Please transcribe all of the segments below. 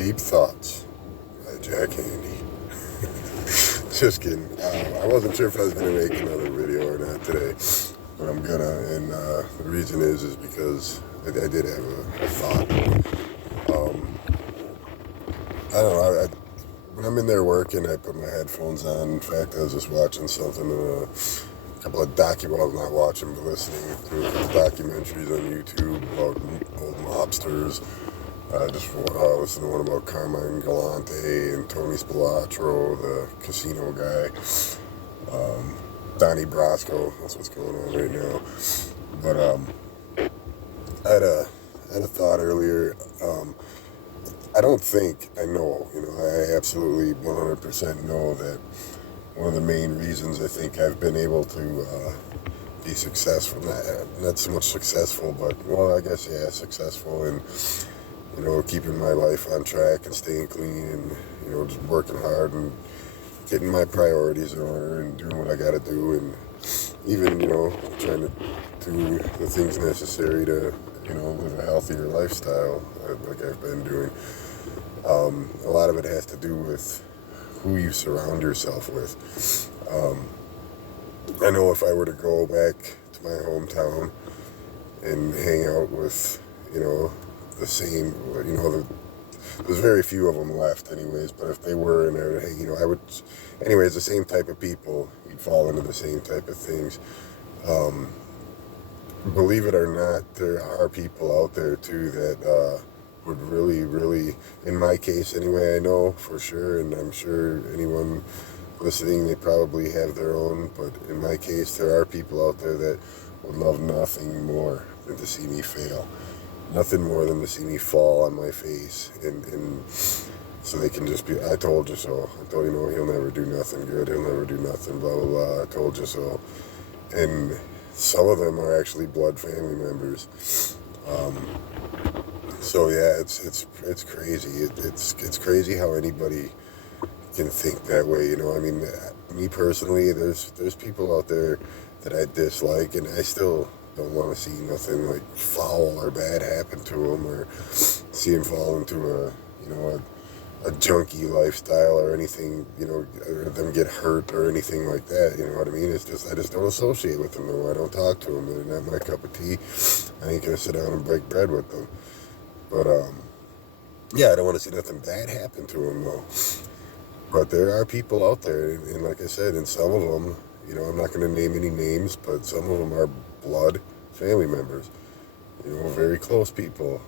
Deep Thoughts by Jack Handy. Just kidding. I wasn't sure if I was going to make another video or not today, but I'm gonna, and the reason is because I did have a thought. I don't know, when I'm in there working, I put my headphones on. In fact, I was just watching something, a couple of well, not watching, but listening to a couple documentaries on YouTube about old mobsters. Just listened to one about Carmine Galante and Tony Spilotro, the casino guy. Donnie Brasco, that's what's going on right now. But I had a thought earlier. I don't think I know. I absolutely 100% know that one of the main reasons I think I've been able to be successful, not so much successful, but I guess successful in keeping my life on track and staying clean and just working hard and getting my priorities in order and doing what I got to do, and even trying to do the things necessary to live a healthier lifestyle like I've been doing. A lot of it has to do with who you surround yourself with. I know if I were to go back to my hometown and hang out with the same, there's very few of them left anyways, but if they were in there, I would, anyways, the same type of people, you'd fall into the same type of things. Believe it or not, there are people out there too that would really, in my case anyway, I know for sure, and I'm sure anyone listening, they probably have their own, but in my case, there are people out there that would love nothing more than to see me fail. Nothing more than to see me fall on my face, and so they can just be, I told you so. I told he'll never do nothing good. He'll never do nothing, blah, blah, blah. I told you so. And some of them are actually blood family members. So yeah, it's crazy. It's crazy how anybody can think that way. Me personally, there's people out there that I dislike, and I still don't want to see nothing like foul or bad happen to them, or see them fall into a junkie lifestyle or anything, or them get hurt or anything like that. You know what I mean? It's just, I just don't associate with them. No, I don't talk to them. They're not my cup of tea. I ain't gonna sit down and break bread with them. But I don't want to see nothing bad happen to them though. But there are people out there, and like I said, and some of them, I'm not going to name any names, but some of them are blood family members, very close people,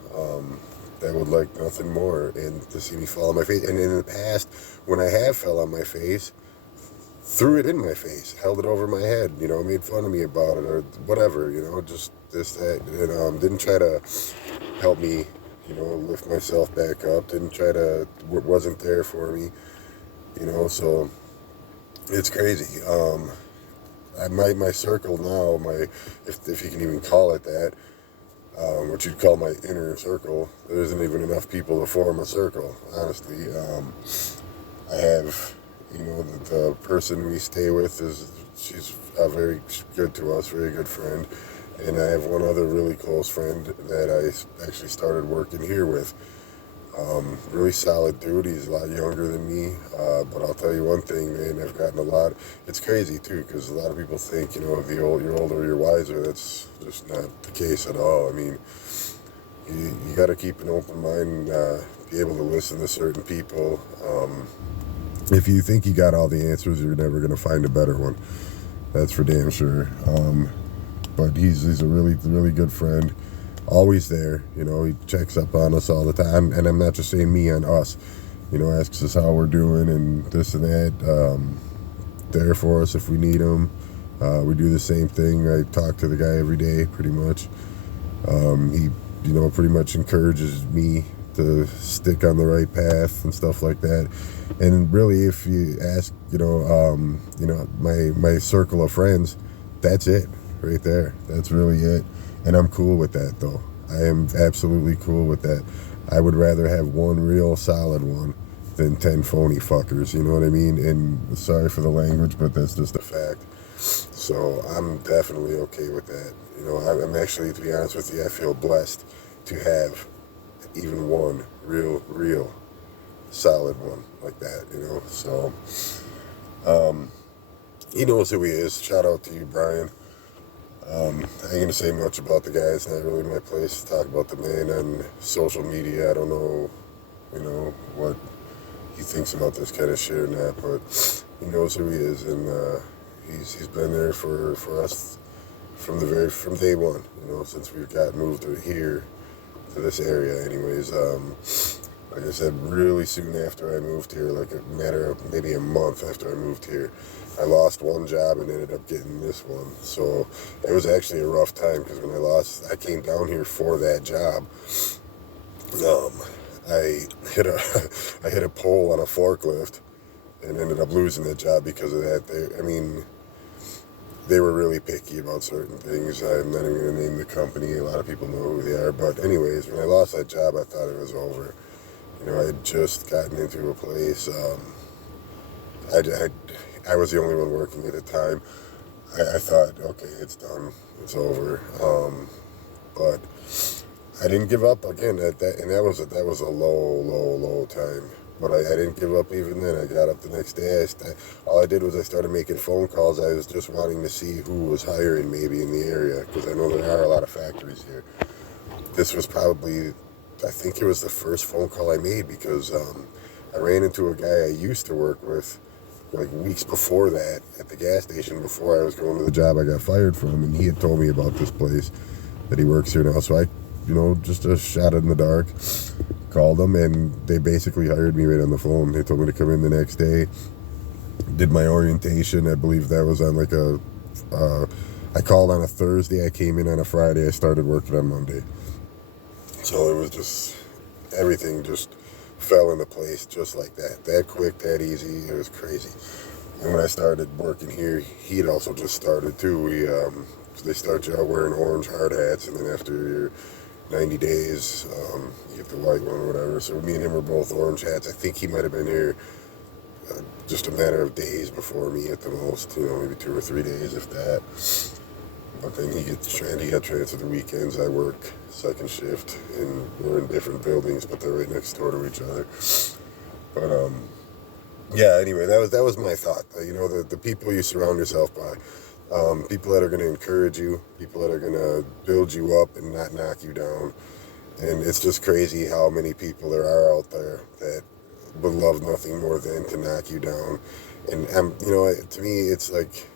that would like nothing more and to see me fall on my face. And in the past, when I have fell on my face, threw it in my face, held it over my head, made fun of me about it or whatever, just this, that, and didn't try to help me, lift myself back up, wasn't there for me, so it's crazy. My circle now, if you can even call it that, what you'd call my inner circle, there isn't even enough people to form a circle, honestly. I have, the person we stay with she's very good to us, very good friend, and I have one other really close friend that I actually started working here with. Really solid dude. He's a lot younger than me, but I'll tell you one thing, man, I've gotten a lot. It's crazy too, because a lot of people think, you're older, you're wiser. That's just not the case at all. I mean, you got to keep an open mind, be able to listen to certain people. If you think you got all the answers, you're never going to find a better one. That's for damn sure. But he's a really, really good friend. Always there, he checks up on us all the time, and I'm not just saying me, on us, asks us how we're doing and this and that, there for us if we need him. We do the same thing. I talk to the guy every day, pretty much. He, pretty much encourages me to stick on the right path and stuff like that. And really, if you ask, my circle of friends, that's it right there. That's really it. And I'm cool with that, though. I am absolutely cool with that. I would rather have one real solid one than 10 phony fuckers, you know what I mean? And sorry for the language, but that's just a fact. So I'm definitely okay with that. I'm actually, to be honest with you, I feel blessed to have even one real solid one like that, you know. So he knows who he is. Shout out to you, Brian. I ain't gonna say much about the guy. It's not really my place to talk about the man on social media. I don't know, you know, what he thinks about this kind of shit or not, but he knows who he is, and he's been there for us from day one, you know, since we've got moved here to this area. Anyways, like I said, really soon after I moved here, like a matter of maybe a month after I moved here, I lost one job and ended up getting this one. So it was actually a rough time, because when I came down here for that job. I hit a pole on a forklift and ended up losing that job because of that. They were really picky about certain things. I'm not even going to name the company. A lot of people know who they are. But anyways, when I lost that job, I thought it was over. You know, I had just gotten into a place. I was the only one working at the time. I thought, okay, it's done. It's over. But I didn't give up again. That was a low time. But I didn't give up even then. I got up the next day. All I did was I started making phone calls. I was just wanting to see who was hiring maybe in the area, because I know there are a lot of factories here. This was probably, I think it was the first phone call I made, because I ran into a guy I used to work with like weeks before that at the gas station before I was going to the job I got fired from, and he had told me about this place that he works here now. So I, you know, just a shot in the dark, called them, and they basically hired me right on the phone. They told me to come in the next day, did my orientation. I believe that was on like I called on a Thursday, I came in on a Friday, I started working on Monday. So it was just, everything just fell into place just like that quick, that easy. It was crazy. And when I started working here, he had also just started too. They start you out wearing orange hard hats, and then after your 90 days, you get the white one or whatever. So me and him were both orange hats. I think he might have been here just a matter of days before me at the most, you know, maybe 2 or 3 days, if that. But then he got transferred to weekends. I work second shift, and we're in different buildings, but they're right next door to each other. But yeah. Anyway, that was my thought. You know, the people you surround yourself by, people that are going to encourage you, people that are going to build you up and not knock you down. And it's just crazy how many people there are out there that would love nothing more than to knock you down. And you know, to me, it's like,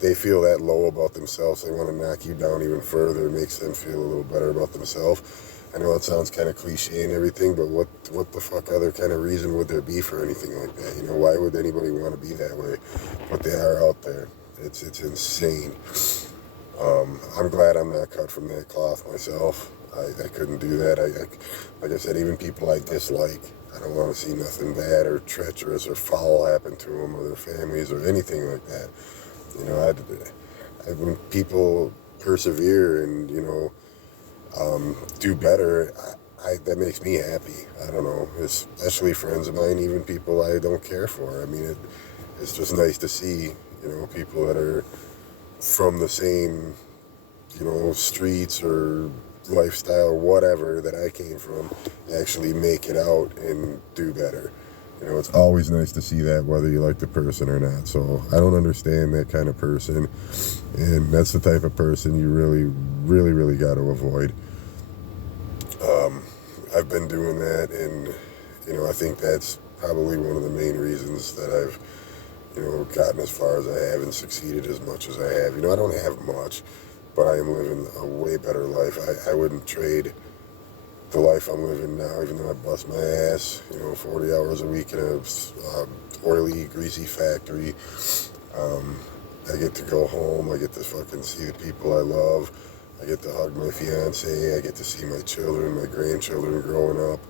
they feel that low about themselves, they want to knock you down even further. It makes them feel a little better about themselves. I know it sounds kind of cliche and everything, but what the fuck other kind of reason would there be for anything like that? You know, why would anybody want to be that way? But they are out there. It's insane. I'm glad I'm not cut from that cloth myself. I couldn't do that. Like I said, even people I dislike, I don't want to see nothing bad or treacherous or foul happen to them or their families or anything like that. You know, when people persevere and, you know, do better, that makes me happy. I don't know, especially friends of mine, even people I don't care for. I mean, it's just nice to see, you know, people that are from the same, you know, streets or lifestyle, whatever, that I came from, actually make it out and do better. You know, it's always nice to see that, whether you like the person or not. So I don't understand that kind of person, and that's the type of person you really got to avoid. I've been doing that, and, you know, I think that's probably one of the main reasons that I've, you know, gotten as far as I have and succeeded as much as I have. You know, I don't have much, but I am living a way better life. I wouldn't trade the life I'm living now, even though I bust my ass, you know, 40 hours a week in a oily, greasy factory. I get to go home, I get to fucking see the people I love, I get to hug my fiance, I get to see my children, my grandchildren growing up.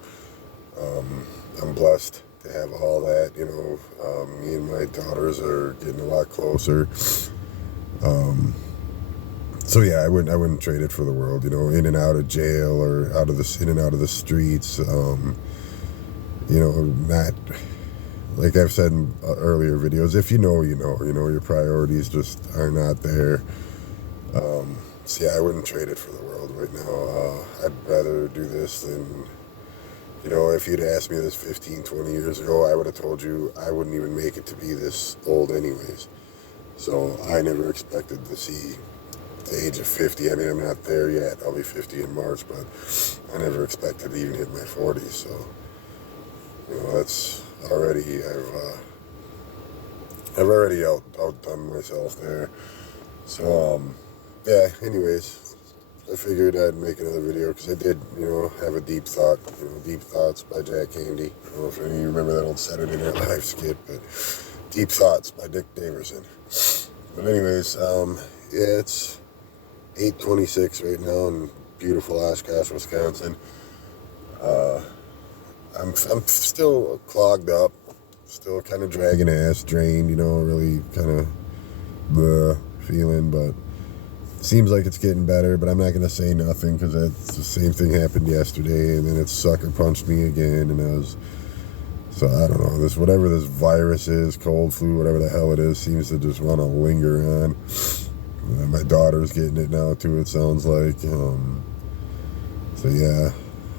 I'm blessed to have all that, you know. Me and my daughters are getting a lot closer. So yeah, I wouldn't trade it for the world, you know, in and out of jail or in and out of the streets. You know, not, like I've said in earlier videos, if you know, you know, your priorities just are not there. So yeah, I wouldn't trade it for the world right now. I'd rather do this than, You know, if you'd asked me this 15, 20 years ago, I would have told you I wouldn't even make it to be this old anyways. So I never expected to see the age of 50. I mean, I'm not there yet. I'll be 50 in March, but I never expected to even hit my 40s. So, you know, that's already, I've already outdone myself there. So, yeah, anyways, I figured I'd make another video because I did, you know, have a deep thought, you know, Deep Thoughts by Jack Handy. I don't know if any of you remember that old Saturday Night Live skit, but Deep Thoughts by Dick Daverson. But anyways, yeah, it's 8:26 right now in beautiful Oshkosh, Wisconsin. I'm still clogged up, still kind of dragging ass, drained, you know, really kind of the feeling, but seems like it's getting better. But I'm not gonna say nothing because the same thing happened yesterday, and then it sucker punched me again, and so I don't know, this whatever this virus is, cold, flu, whatever the hell it is, seems to just want to linger on. My daughter's getting it now too, it sounds like. So yeah,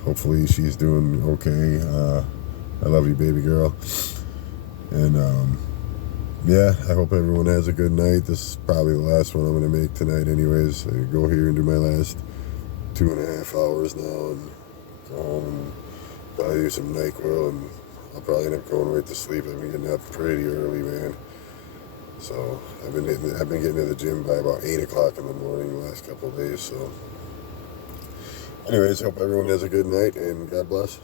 hopefully she's doing okay. I love you, baby girl. And yeah, I hope everyone has a good night. This is probably the last one I'm going to make tonight anyways. I go here and do my last 2.5 hours now and go home and probably do some NyQuil, and I'll probably end up going right to sleep. I've been getting up pretty early, man. So I've been getting to the gym by about 8 o'clock in the morning the last couple of days. So anyways, hope everyone has a good night, and God bless.